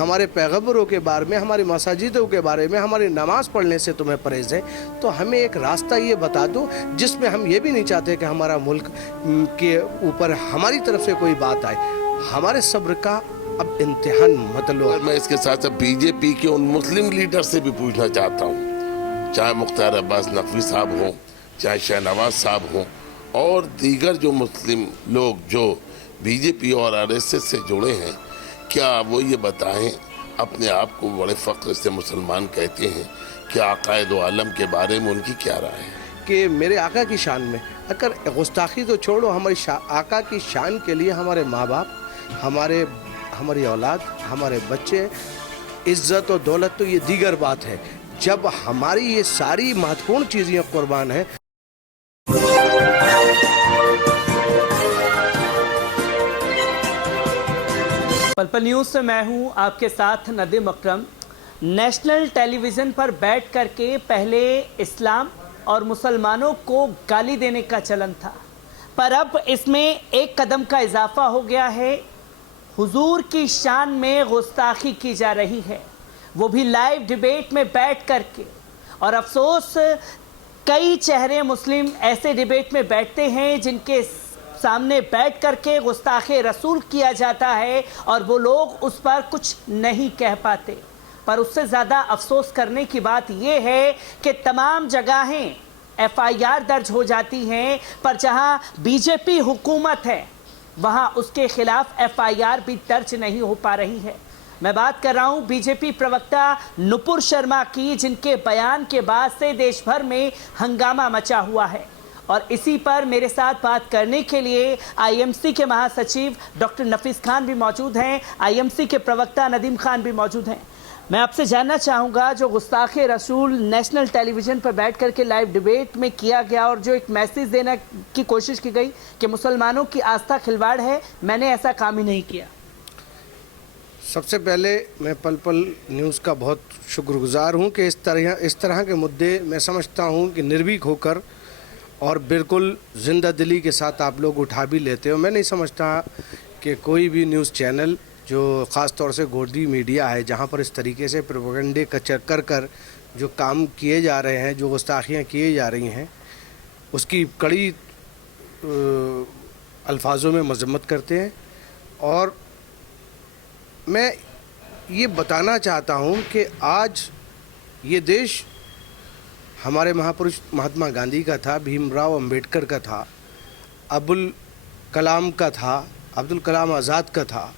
हमारे पैगंबरों के बारे में, हमारी मसाजिदों के बारे में, हमारी नमाज पढ़ने से तुम्हें परहेज़ है, तो हमें एक रास्ता ये बता दो जिसमें हम ये भी नहीं चाहते कि हमारा मुल्क के ऊपर हमारी तरफ से कोई बात आए। हमारे सब्र का अब इम्तिहान मत लो। और मैं इसके साथ साथ बीजेपी के उन मुस्लिम लीडर से भी पूछना चाहता हूँ, चाहे मुख्तार अब्बास नकवी साहब हों, चाहे शहनवाज साहब हों, और दीगर जो मुस्लिम लोग जो बीजेपी और आरएसएस से जुड़े हैं, क्या वो ये बताएं, अपने आप को बड़े फ़ख्र से मुसलमान कहते हैं, कि आकाए दो आलम के बारे में उनकी क्या राय है? कि मेरे आका की शान में, अगर गुस्ताखी तो छोड़ो, हमारी आका की शान के लिए हमारे माँ बाप, हमारी औलाद, हमारे बच्चे, इज़्ज़त और दौलत तो ये दीगर बात है। जब हमारी ये सारी महत्वपूर्ण चीज़ें कुर्बान हैं। पल न्यूज़ से मैं हूं आपके साथ नदीम अकरम। नेशनल टेलीविज़न पर बैठ करके पहले इस्लाम और मुसलमानों को गाली देने का चलन था, पर अब इसमें एक कदम का इजाफा हो गया है। हुजूर की शान में गुस्ताखी की जा रही है, वो भी लाइव डिबेट में बैठ करके। और अफसोस, कई चेहरे मुस्लिम ऐसे डिबेट में बैठते हैं जिनके सामने बैठ करके गुस्ताखे रसूल किया जाता है और वो लोग उस पर कुछ नहीं कह पाते। पर उससे ज़्यादा अफसोस करने की बात यह है कि तमाम जगहें FIR दर्ज हो जाती हैं, पर जहां बीजेपी हुकूमत है वहां उसके खिलाफ FIR भी दर्ज नहीं हो पा रही है। मैं बात कर रहा हूं बीजेपी प्रवक्ता नुपुर शर्मा की, जिनके बयान के बाद से देश भर में हंगामा मचा हुआ है। और इसी पर मेरे साथ बात करने के लिए IMC के महासचिव डॉक्टर नफीस खान भी मौजूद हैं, IMC के प्रवक्ता नदीम खान भी मौजूद हैं। मैं आपसे जानना चाहूँगा, जो गुस्ताखे रसूल नेशनल टेलीविज़न पर बैठ कर के लाइव डिबेट में किया गया और जो एक मैसेज देने की कोशिश की गई कि मुसलमानों की आस्था खिलवाड़ है, मैंने ऐसा काम ही नहीं किया। सबसे पहले मैं पल न्यूज़ का बहुत शुक्रगुजार हूँ कि इस तरह के मुद्दे मैं समझता हूँ कि निर्भीक होकर और बिल्कुल ज़िंदा दिली के साथ आप लोग उठा भी लेते हो। मैं नहीं समझता कि कोई भी न्यूज़ चैनल जो ख़ास तौर से गोदी मीडिया है, जहाँ पर इस तरीके से प्रोपेगेंडे कर जो काम किए जा रहे हैं, जो गुस्ताखियाँ किए जा रही हैं, उसकी कड़ी अल्फाजों में मजम्मत करते हैं। और मैं ये बताना चाहता हूँ कि आज ये देश हमारे महापुरुष महात्मा गांधी का था, भीमराव अंबेडकर का था, अब्दुल कलाम का था, अब्दुल कलाम आज़ाद का था।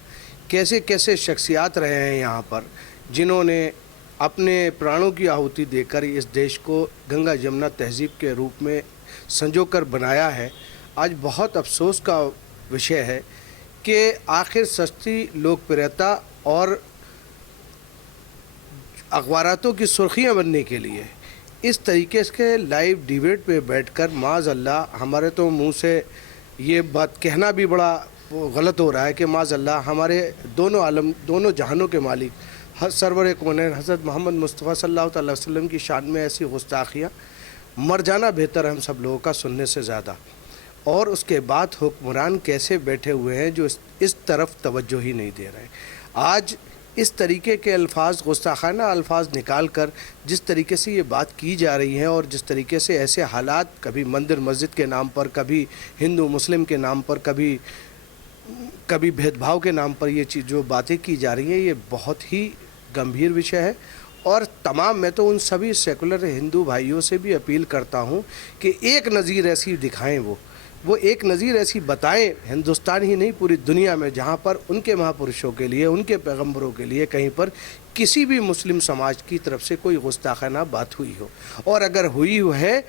कैसे कैसे शख्सियात रहे हैं यहाँ पर, जिन्होंने अपने प्राणों की आहुति देकर इस देश को गंगा जमुना तहजीब के रूप में संजोकर बनाया है। आज बहुत अफसोस का विषय है कि आखिर सस्ती लोकप्रियता और अखबारातों की सुर्खियाँ बनने के लिए इस तरीके के लाइव डिबेट पे बैठकर माज़अल्लाह, हमारे तो मुंह से ये बात कहना भी बड़ा गलत हो रहा है कि माज़अल्लाह हमारे दोनों आलम, दोनों जहानों के मालिक सरवर कौनैन हज़रत मोहम्मद मुस्तफ़ा सल्लल्लाहु अलैहि वसल्लम की शान में ऐसी गुस्ताखियाँ, मर जाना बेहतर है हम सब लोगों का सुनने से ज़्यादा। और उसके बाद हुक्मरान कैसे बैठे हुए हैं जो इस तरफ तवज्जो ही नहीं दे रहे। आज इस तरीके के अल्फाज, गुस्ताखाना अल्फाज निकाल कर जिस तरीके से ये बात की जा रही है और जिस तरीके से ऐसे हालात, कभी मंदिर मस्जिद के नाम पर, कभी हिंदू मुस्लिम के नाम पर, कभी भेदभाव के नाम पर ये चीज़ जो बातें की जा रही हैं, ये बहुत ही गंभीर विषय है। और तमाम, मैं तो उन सभी सेकुलर हिंदू भाइयों से भी अपील करता हूँ कि एक नज़ीर ऐसी दिखाएं, वो एक नज़ीर ऐसी बताएं हिंदुस्तान ही नहीं पूरी दुनिया में, जहाँ पर उनके महापुरुषों के लिए, उनके पैगंबरों के लिए कहीं पर किसी भी मुस्लिम समाज की तरफ से कोई गुस्ताखाना बात हुई हो। और अगर हुई है,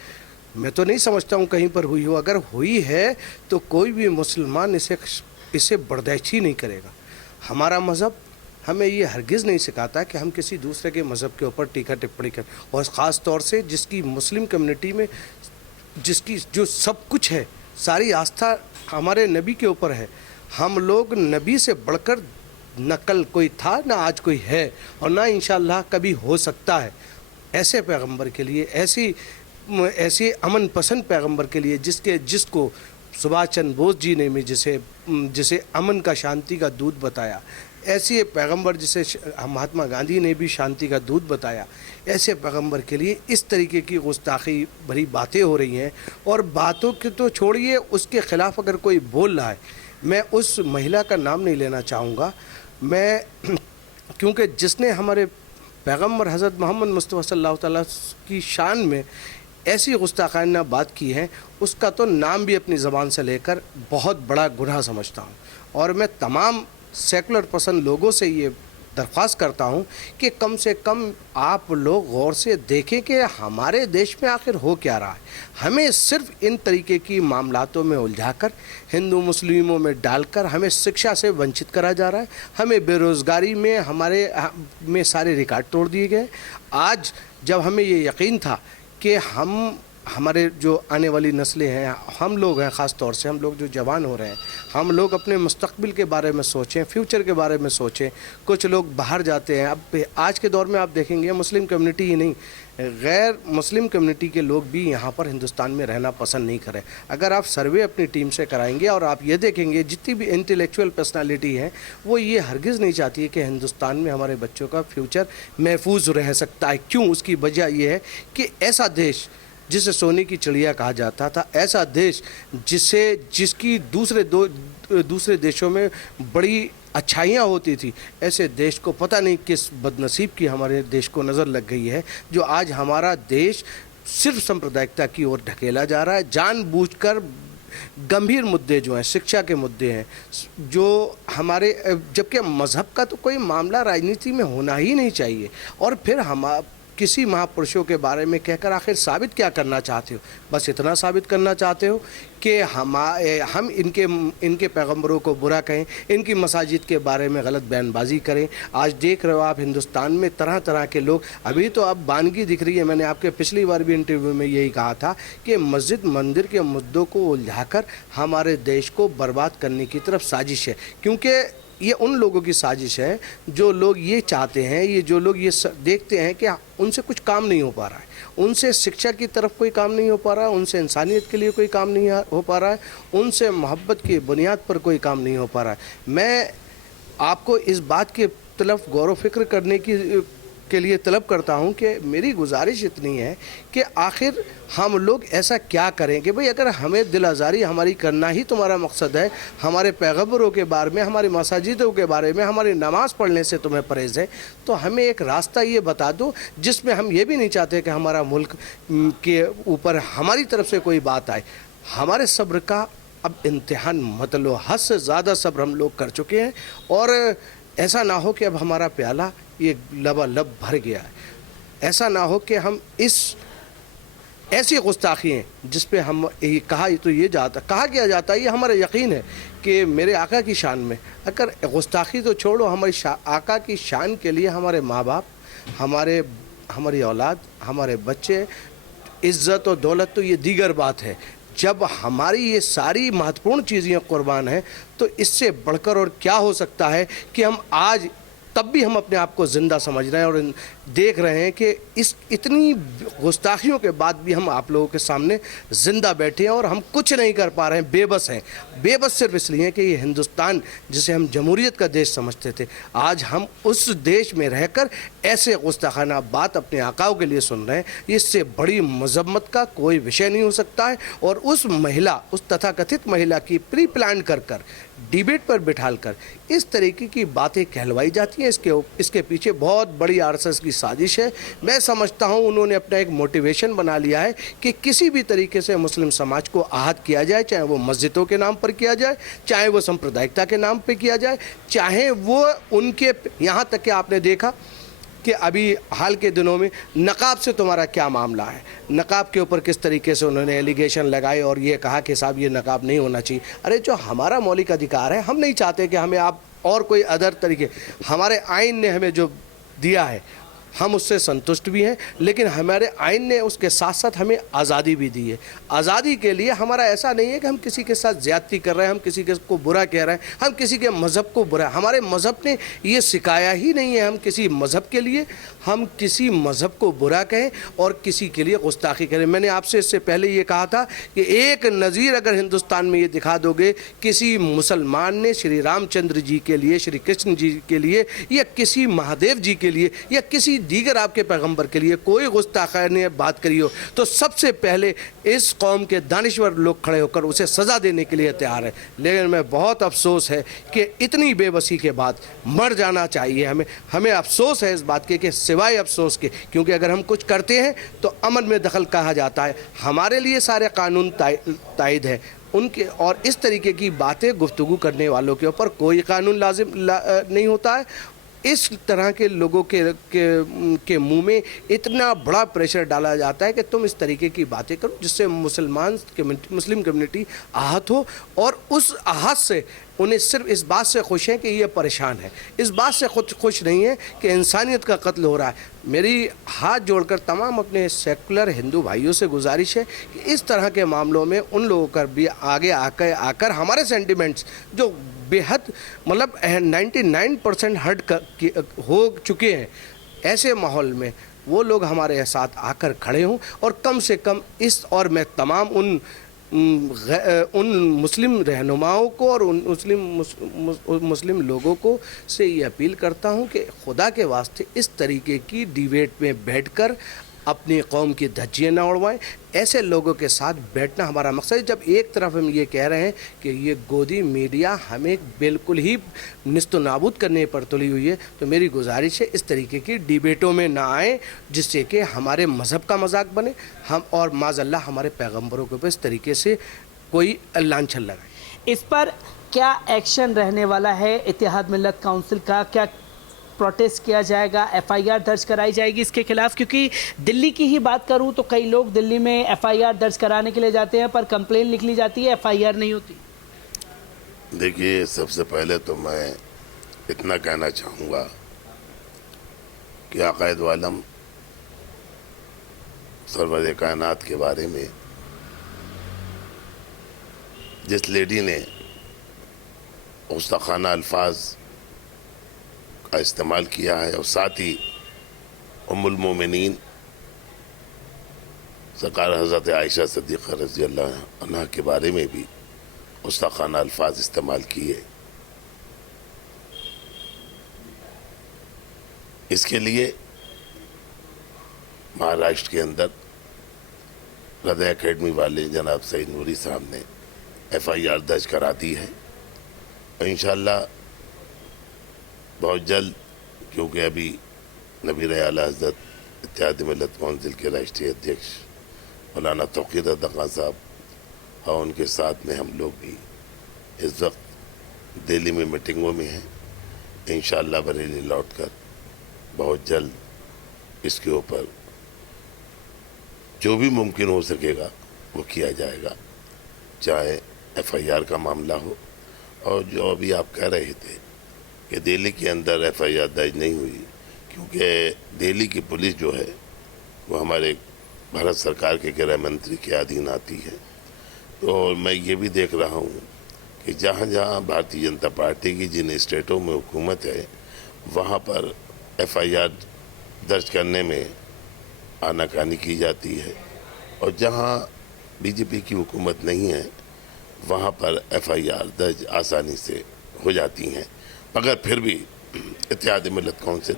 मैं तो नहीं समझता हूँ कहीं पर हुई हो, अगर हुई है तो कोई भी मुसलमान इसे बर्दाश्त ही नहीं करेगा। हमारा मज़हब हमें ये हरगिज़ नहीं सिखाता कि हम किसी दूसरे के मज़हब के ऊपर टीका टिप्पणी करें, और ख़ास तौर से जिसकी मुस्लिम कम्युनिटी में जिसकी जो सब कुछ है, सारी आस्था हमारे नबी के ऊपर है। हम लोग नबी से बढ़कर न कल कोई था, ना आज कोई है, और ना इंशाअल्लाह कभी हो सकता है। ऐसे पैगंबर के लिए, ऐसे अमन पसंद पैगंबर के लिए जिसको सुभाष चंद्र बोस जी ने जिसे अमन का, शांति का दूत बताया, ऐसे पैगंबर जिसे महात्मा गांधी ने भी शांति का दूत बताया, ऐसे पैगंबर के लिए इस तरीके की गुस्ताखी भरी बातें हो रही हैं। और बातों की तो छोड़िए, उसके ख़िलाफ़ अगर कोई बोल रहा है, मैं उस महिला का नाम नहीं लेना चाहूँगा, मैं क्योंकि जिसने हमारे पैगंबर हज़रत मोहम्मद मुस्तफ़ा सल्लल्लाहु अलैहि वसल्लम की शान में ऐसी गुस्ताखाना बात की है, उसका तो नाम भी अपनी ज़बान से लेकर बहुत बड़ा गुनाह समझता हूँ। और मैं तमाम सेकुलर पसंद लोगों से ये दरख्वास्त करता हूँ कि कम से कम आप लोग गौर से देखें कि हमारे देश में आखिर हो क्या रहा है। हमें सिर्फ इन तरीके की मामलातों में उलझाकर, हिंदू मुस्लिमों में डालकर हमें शिक्षा से वंचित करा जा रहा है। हमें बेरोज़गारी में हमारे सारे रिकॉर्ड तोड़ दिए गए। आज जब हमें ये यकीन था कि हमारे जो आने वाली नस्लें हैं, हम लोग हैं, ख़ास तौर से हम लोग जो जवान हो रहे हैं, हम लोग अपने मुस्तक़बिल के बारे में सोचें, फ्यूचर के बारे में सोचें। कुछ लोग बाहर जाते हैं। अब आज के दौर में आप देखेंगे मुस्लिम कम्युनिटी ही नहीं, गैर मुस्लिम कम्युनिटी के लोग भी यहाँ पर हिंदुस्तान में रहना पसंद नहीं करें। अगर आप सर्वे अपनी टीम से कराएंगे और आप ये देखेंगे, जितनी भी इंटेलेक्चुअल पर्सनालिटी है वो ये हरगिज़ नहीं चाहती है कि हिंदुस्तान में हमारे बच्चों का फ्यूचर महफूज रह सकता है। क्यों? उसकी वजह ये है कि ऐसा देश जिसे सोने की चिड़िया कहा जाता था, ऐसा देश जिसकी दूसरे देशों में बड़ी अच्छाइयाँ होती थी, ऐसे देश को पता नहीं किस बदनसीब की हमारे देश को नज़र लग गई है, जो आज हमारा देश सिर्फ सांप्रदायिकता की ओर ढकेला जा रहा है। जानबूझकर गंभीर मुद्दे जो हैं, शिक्षा के मुद्दे हैं, जो हमारे, जबकि मज़हब का तो कोई मामला राजनीति में होना ही नहीं चाहिए। और फिर हम किसी महापुरुषों के बारे में कहकर आखिर साबित क्या करना चाहते हो? बस इतना साबित करना चाहते हो कि हम इनके पैगंबरों को बुरा कहें, इनकी मसाजिद के बारे में गलत बयानबाजी करें। आज देख रहे हो आप हिंदुस्तान में तरह तरह के लोग, अभी तो अब बानगी दिख रही है। मैंने आपके पिछली बार भी इंटरव्यू में यही कहा था कि मस्जिद मंदिर के मुद्दों को उलझाकर हमारे देश को बर्बाद करने की तरफ साजिश है। क्योंकि ये उन लोगों की साजिश है जो लोग ये चाहते हैं, ये जो लोग ये देखते हैं कि उनसे कुछ काम नहीं हो पा रहा है, उनसे शिक्षा की तरफ कोई काम नहीं हो पा रहा है, उनसे इंसानियत के लिए कोई काम नहीं हो पा रहा है, उनसे मोहब्बत की बुनियाद पर कोई काम नहीं हो पा रहा है। मैं आपको इस बात की तरफ गौर व फिक्र करने के लिए तलब करता हूं कि मेरी गुजारिश इतनी है कि आखिर हम लोग ऐसा क्या करें कि भाई, अगर हमें दिल आज़ारी हमारी करना ही तुम्हारा मकसद है, हमारे पैगंबरों के बारे में, हमारी मसाजिदों के बारे में, हमारी नमाज़ पढ़ने से तुम्हें परहेज़ है, तो हमें एक रास्ता ये बता दो जिसमें हम ये भी नहीं चाहते कि हमारा मुल्क के ऊपर हमारी तरफ से कोई बात आए। हमारे सब्र का अब इम्तिहान मत लो, हद से ज़्यादा सब्र हम लोग कर चुके हैं। और ऐसा ना हो कि अब हमारा प्याला ये लबालब भर गया है। ऐसा ना हो कि हम ऐसी गुस्ताखी हैं जिस पे हम कहा किया जाता है, ये हमारा यकीन है कि मेरे आका की शान में, अगर गुस्ताखी तो छोड़ो, हमारी आका की शान के लिए हमारे माँ बाप, हमारी औलाद, हमारे बच्चे, इज़्ज़त और दौलत तो ये दीगर बात है। जब हमारी ये सारी महत्वपूर्ण चीज़ें कुर्बान हैं, तो इससे बढ़कर और क्या हो सकता है कि हम आज तब भी हम अपने आप को ज़िंदा समझ रहे हैं और देख रहे हैं कि इस इतनी गुस्ताखियों के बाद भी हम आप लोगों के सामने ज़िंदा बैठे हैं और हम कुछ नहीं कर पा रहे हैं, बेबस हैं। बेबस सिर्फ इसलिए कि ये हिंदुस्तान जिसे हम जमहूरियत का देश समझते थे, आज हम उस देश में रहकर ऐसे गुस्ताखाना बात अपने आकाओं के लिए सुन रहे हैं। इससे बड़ी मजम्मत का कोई विषय नहीं हो सकता है। और उस तथाकथित महिला की प्री प्लान कर डिबेट पर बिठाल कर इस तरीके की बातें कहलवाई जाती हैं, इसके पीछे बहुत बड़ी आरएसएस की साजिश है। मैं समझता हूं उन्होंने अपना एक मोटिवेशन बना लिया है कि किसी भी तरीके से मुस्लिम समाज को आहत किया जाए, चाहे वो मस्जिदों के नाम पर किया जाए, चाहे वो सांप्रदायिकता के नाम पर किया जाए, चाहे वो उनके, यहाँ तक कि आपने देखा कि अभी हाल के दिनों में नकाब से तुम्हारा क्या मामला है, नकाब के ऊपर किस तरीके से उन्होंने एलिगेशन लगाए और ये कहा कि साहब ये नकाब नहीं होना चाहिए। अरे जो हमारा मौलिक अधिकार है, हम नहीं चाहते कि हमें आप और कोई अदर तरीके, हमारे आइन ने हमें जो दिया है, हम उससे संतुष्ट भी हैं, लेकिन हमारे आइन ने उसके साथ साथ हमें आज़ादी भी दी है। आज़ादी के लिए हमारा ऐसा नहीं है कि हम किसी के साथ ज़्यादती कर रहे हैं, हम किसी को बुरा कह रहे हैं, हम किसी के मज़हब को बुरा, हमारे मज़हब ने ये सिखाया ही नहीं है हम किसी मज़हब के लिए हम किसी मज़हब को बुरा कहें और किसी के लिए गुस्ताखी करें। मैंने आपसे इससे पहले ये कहा था कि एक नज़ीर अगर हिंदुस्तान में ये दिखा दोगे किसी मुसलमान ने श्री रामचंद्र जी के लिए, श्री कृष्ण जी के लिए, या किसी महादेव जी के लिए, या किसी दीगर आपके पैगंबर के लिए कोई गुस्ताखाने बात करी हो, तो सबसे पहले इस कौम के दानिश्वर लोग खड़े होकर उसे सज़ा देने के लिए तैयार है। लेकिन मैं बहुत अफसोस है कि इतनी बेबसी के बाद मर जाना चाहिए हमें अफसोस है इस बात के कि सिवाय अफसोस के, क्योंकि अगर हम कुछ करते हैं तो अमन में दखल कहा जाता है। हमारे लिए सारे कानून तायद है उनके, और इस तरीके की बातें गुफ्तगू करने वालों के ऊपर कोई कानून लाजिम नहीं होता है। इस तरह के लोगों के मुंह में इतना बड़ा प्रेशर डाला जाता है कि तुम इस तरीके की बातें करो जिससे मुस्लिम कम्युनिटी आहत हो, और उस आहत से उन्हें सिर्फ इस बात से खुश हैं कि ये परेशान है, इस बात से खुश नहीं है कि इंसानियत का कत्ल हो रहा है। मेरी हाथ जोड़कर तमाम अपने सेकुलर हिंदू भाइयों से गुजारिश है कि इस तरह के मामलों में उन लोगों का भी आगे आकर हमारे सेंटिमेंट्स जो बेहद मतलब 99% हर्ट हो चुके हैं, ऐसे माहौल में वो लोग हमारे साथ आकर खड़े हों और कम से कम इस, और मैं तमाम उन मुस्लिम रहनुमाओं को और उन मुस्लिम लोगों को से ये अपील करता हूँ कि खुदा के वास्ते इस तरीके की डिबेट में बैठकर अपनी कौम की धज्जियाँ न उड़वाएं। ऐसे लोगों के साथ बैठना हमारा मकसद है। जब एक तरफ हम ये कह रहे हैं कि ये गोदी मीडिया हमें बिल्कुल ही निस्तो नाबूद करने पर तुली हुई है, तो मेरी गुजारिश है इस तरीके की डिबेटों में ना आए जिससे कि हमारे मज़हब का मजाक बने, हम और माज़अल्लाह हमारे पैगम्बरों के ऊपर इस तरीके से कोई लांछन लगाए। इस पर क्या एक्शन रहने वाला है इत्तेहाद मिल्लत काउंसिल का? क्या प्रोटेस्ट किया जाएगा, एफआईआर दर्ज कराई जाएगी इसके खिलाफ? क्योंकि दिल्ली की ही बात करूं तो कई लोग दिल्ली में एफआईआर दर्ज कराने के लिए जाते हैं पर कंप्लेन लिख ली जाती है, एफआईआर नहीं होती। देखिए, सबसे पहले तो मैं इतना कहना चाहूँगा कि आक़ाए दो आलम सरवर कायनात के बारे में जिस लेडी ने गुस्ताखाना अल्फाज का इस्तेमाल किया है, और साथ ही उम्मुल मोमिनीन सरकार हज़रत आयशा सिद्दीक़ा रज़ी अल्लाह अन्हा के बारे में भी गुस्ताखाना अल्फाज इस्तेमाल किए, इसके लिए महाराष्ट्र के अंदर हृदय एकेडमी वाले जनाब सईद नूरी साहब ने एफआईआर दर्ज करा दी है। और इंशाअल्लाह बहुत जल्द, क्योंकि अभी नबीर आला हज़रत इत्तेहाद मिल्लत काउंसिल के राष्ट्रीय अध्यक्ष मौलाना तौक़ीर रज़ा खान साहब और उनके साथ में हम लोग भी इस वक्त दिल्ली में मीटिंगों में हैं। इंशाअल्लाह बरेली लौट कर बहुत जल्द इसके ऊपर जो भी मुमकिन हो सकेगा वो किया जाएगा, चाहे एफआईआर का मामला हो। और जो अभी आप कह रहे थे कि दिल्ली के अंदर एफआईआर दर्ज नहीं हुई, क्योंकि दिल्ली की पुलिस जो है वो हमारे भारत सरकार के गृह मंत्री के अधीन आती है। तो मैं ये भी देख रहा हूँ कि जहाँ जहाँ भारतीय जनता पार्टी की जिन स्टेटों में हुकूमत है वहाँ पर एफआईआर दर्ज करने में आनाकानी की जाती है, और जहाँ बीजेपी की हुकूमत नहीं है वहाँ पर एफआईआर दर्ज आसानी से हो जाती हैं। मगर फिर भी इत्तेहाद मिल्लत काउंसिल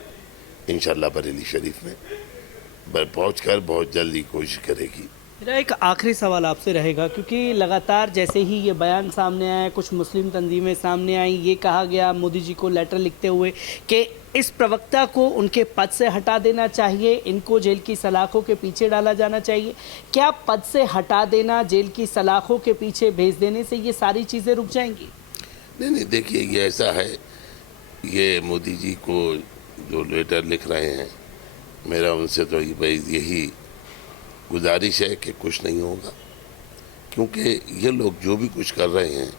इंशाअल्लाह बरेली शरीफ में पहुँचकर बहुत जल्दी कोशिश करेगी। मेरा एक आखिरी सवाल आपसे रहेगा, क्योंकि लगातार जैसे ही ये बयान सामने आया, कुछ मुस्लिम तंजीमें सामने आई, ये कहा गया मोदी जी को लेटर लिखते हुए कि इस प्रवक्ता को उनके पद से हटा देना चाहिए, इनको जेल की सलाखों के पीछे डाला जाना चाहिए। क्या पद से हटा देना, जेल की सलाखों के पीछे भेज देने से ये सारी चीज़ें रुक जाएंगी? नहीं, देखिए ये ऐसा है, ये मोदी जी को जो लेटर लिख रहे हैं, मेरा उनसे तो यही गुजारिश है कि कुछ नहीं होगा, क्योंकि ये लोग जो भी कुछ कर रहे हैं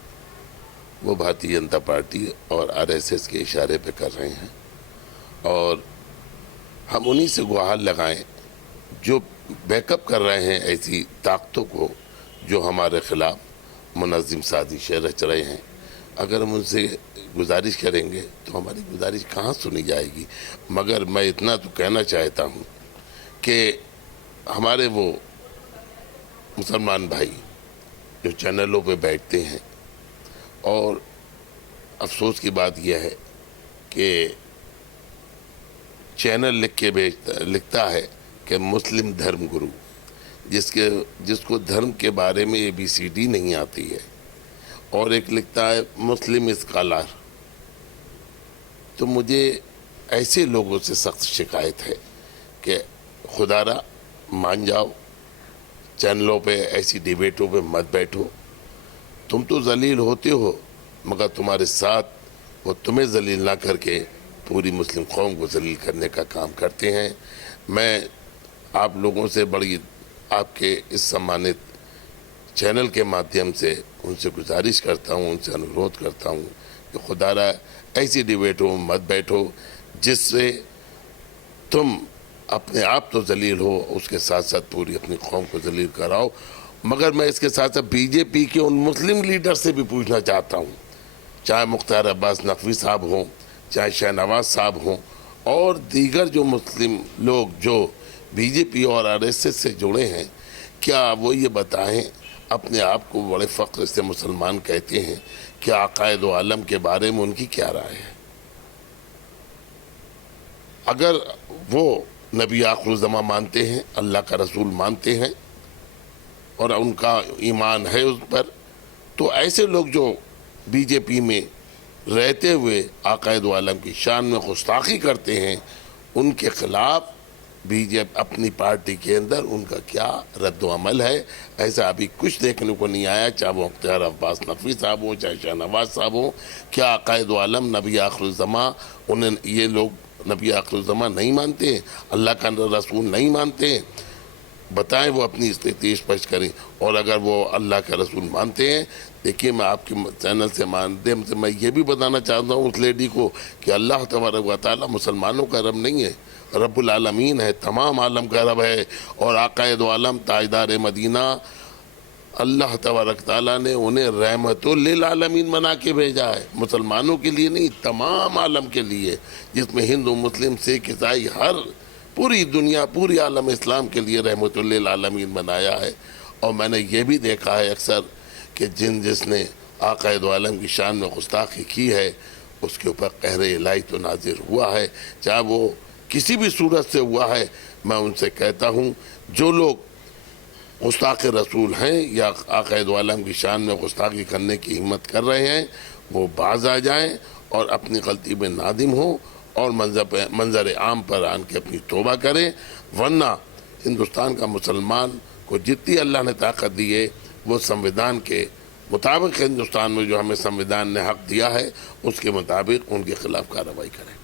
वो भारतीय जनता पार्टी और आरएसएस के इशारे पे कर रहे हैं। और ہم انہی سے گہار لگائیں جو بیک اپ کر رہے ہیں ایسی طاقتوں کو جو ہمارے خلاف منظم سازشیں رچ رہے ہیں. اگر ہم ان سے گزارش کریں گے تو ہماری گزارش کہاں سنی جائے گی. مگر میں اتنا تو کہنا چاہتا ہوں کہ ہمارے وہ مسلمان بھائی جو چینلوں پہ بیٹھتے ہیں، اور افسوس کی بات یہ ہے کہ چینل لکھتا ہے کہ مسلم دھرم گرو، جس کو دھرم کے بارے میں ABCD نہیں آتی ہے، اور ایک لکھتا ہے مسلم اسکالر. تو مجھے ایسے لوگوں سے سخت شکایت ہے کہ خدا را مان جاؤ، چینلوں پہ ایسی ڈیبیٹوں پہ مت بیٹھو. تم تو ذلیل ہوتے ہو، مگر تمہارے ساتھ وہ تمہیں ذلیل نہ کر کے پوری مسلم قوم کو ذلیل کرنے کا کام کرتے ہیں. میں آپ لوگوں سے بڑی آپ کے اس سمانت چینل کے مادھیم سے ان سے گزارش کرتا ہوں، ان سے انورودھ کرتا ہوں کہ خدا را ایسی ڈیبیٹوں میں مت بیٹھو جس سے تم اپنے آپ تو ذلیل ہو، اس کے ساتھ ساتھ پوری اپنی قوم کو ذلیل کراؤ. مگر میں اس کے ساتھ ساتھ BJP کے ان مسلم لیڈر سے بھی پوچھنا چاہتا ہوں، چاہے مختار عباس نقوی صاحب ہوں، چاہے شہنواز صاحب ہوں، اور دیگر جو مسلم لوگ جو BJP اور RSS سے جڑے ہیں، کیا وہ یہ بتائیں، اپنے آپ کو بڑے فخر سے مسلمان کہتے ہیں، کیا عقائد و عالم کے بارے میں ان کی کیا رائے ہے؟ اگر وہ نبی آخر الزمان مانتے ہیں، اللہ کا رسول مانتے ہیں، اور ان کا ایمان ہے اس پر، تو ایسے لوگ جو BJP میں رہتے ہوئے عقائد و عالم کی شان میں گستاخی کرتے ہیں، ان کے خلاف BJP اپنی پارٹی کے اندر ان کا کیا رد و عمل ہے؟ ایسا ابھی کچھ دیکھنے کو نہیں آیا، چاہے وہ مختار عباس نقوی صاحب ہو، چاہے شہنواز صاحب ہو. کیا عقائد و عالم نبی آخر الزمان، یہ لوگ نبی آخر الزمان نہیں مانتے ہیں، اللہ کا رسول نہیں مانتے ہیں؟ بتائیں، وہ اپنی استعداد پیش کریں. اور اگر وہ اللہ کا رسول مانتے ہیں، دیکھیے میں آپ کے چینل سے مادھیم سے میں یہ بھی بتانا چاہتا ہوں اس لیڈی کو کہ اللہ تبارک و تعالیٰ مسلمانوں کا رب نہیں ہے، رب العالمین ہے، تمام عالم کا رب ہے. اور عقائد و عالم تاجدار مدینہ اللہ تبارک تعالیٰ نے انہیں رحمت للعالمین بنا کے بھیجا ہے، مسلمانوں کے لیے نہیں، تمام عالم کے لیے، جس میں ہندو، مسلم، سکھ، عیسائی، ہر پوری دنیا، پوری عالم اسلام کے لیے رحمت للعالمین بنایا ہے. اور میں نے یہ بھی دیکھا ہے اکثر کہ جس نے عقائد و عالم کی شان میں گستاخی کی ہے، اس کے اوپر قہر الہی تو نازل ہوا ہے، چاہے وہ کسی بھی صورت سے ہوا ہے. میں ان سے کہتا ہوں جو لوگ گستاخ رسول ہیں یا عقائد و عالم کی شان میں گستاخی کرنے کی ہمت کر رہے ہیں، وہ باز آ جائیں اور اپنی غلطی میں نادم ہوں اور منظر عام پر آن کے اپنی توبہ کریں. ورنہ ہندوستان کا مسلمان کو جتنی اللہ نے طاقت دی ہے، وہ سمویدھان کے مطابق ہندوستان میں جو ہمیں سمویدھان نے حق دیا ہے، اس کے مطابق ان کے خلاف کارروائی کریں.